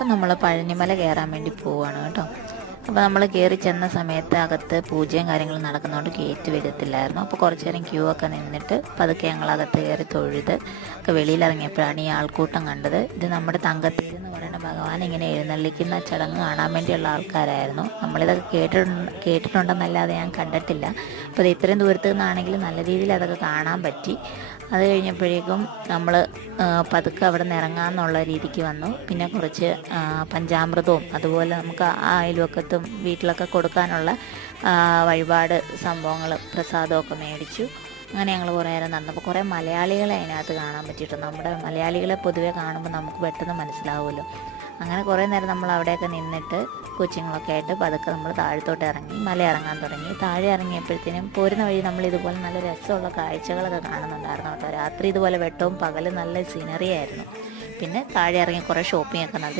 അപ്പം നമ്മൾ പഴനിമല കയറാൻ വേണ്ടി പോവുകയാണ് കേട്ടോ. അപ്പോൾ നമ്മൾ കയറി ചെന്ന സമയത്ത് അകത്ത് പൂജയും കാര്യങ്ങളും നടക്കുന്നതുകൊണ്ട് ഗേറ്റ് വരത്തില്ലായിരുന്നു. അപ്പോൾ കുറച്ച് നേരം ക്യൂ ഒക്കെ നിന്നിട്ട് പതുക്കെ ഞങ്ങൾ അകത്ത് കയറി തൊഴുത് ഒക്കെ വെളിയിലിറങ്ങിയപ്പോഴാണ് ഈ ആൾക്കൂട്ടം കണ്ടത്. ഇത് നമ്മുടെ തങ്കത്തേര് എന്ന് പറയുന്ന ഭഗവാൻ ഇങ്ങനെ എഴുന്നള്ളിക്കുന്ന ചടങ്ങ് കാണാൻ വേണ്ടിയുള്ള ആൾക്കാരായിരുന്നു. നമ്മളിതൊക്കെ കേട്ടിട്ടുണ്ടെന്നല്ലാതെ ഞാൻ കണ്ടിട്ടില്ല. അപ്പോൾ ഇത് ഇത്രയും ദൂരത്തു നിന്നാണെങ്കിലും നല്ല രീതിയിൽ അതൊക്കെ കാണാൻ പറ്റി. അത് കഴിഞ്ഞപ്പോഴേക്കും നമ്മൾ പതുക്കെ അവിടെ നിന്ന് ഇറങ്ങാമെന്നുള്ള രീതിക്ക് വന്നു. പിന്നെ കുറച്ച് പഞ്ചാമൃതവും അതുപോലെ നമുക്ക് അയൽവക്കത്തും വീട്ടിലൊക്കെ കൊടുക്കാനുള്ള വഴിപാട് സംഭവങ്ങൾ പ്രസാദമൊക്കെ മേടിച്ചു. അങ്ങനെ ഞങ്ങൾ കുറേ നേരം നടന്നപ്പോൾ കുറേ മലയാളികളെ അതിനകത്ത് കാണാൻ പറ്റിയിട്ടുണ്ട്. നമ്മുടെ മലയാളികളെ പൊതുവെ കാണുമ്പോൾ നമുക്ക് പെട്ടെന്ന് മനസ്സിലാവുമല്ലോ. അങ്ങനെ കുറേ നേരം നമ്മൾ അവിടെയൊക്കെ നിന്നിട്ട് കൊച്ചുങ്ങളൊക്കെ ആയിട്ട് പതുക്കെ നമ്മൾ താഴത്തോട്ട് ഇറങ്ങി മല ഇറങ്ങാൻ തുടങ്ങി. താഴെ ഇറങ്ങിയപ്പോഴത്തേനും പോരുന്ന വഴി നമ്മൾ ഇതുപോലെ നല്ല രസമുള്ള കാഴ്ചകളൊക്കെ കാണുന്നുണ്ടായിരുന്നു കേട്ടോ. രാത്രി ഇതുപോലെ വെട്ടവും പകലും നല്ല സീനറി ആയിരുന്നു. പിന്നെ താഴെ ഇറങ്ങി കുറേ ഷോപ്പിംഗ് ഒക്കെ നടത്തി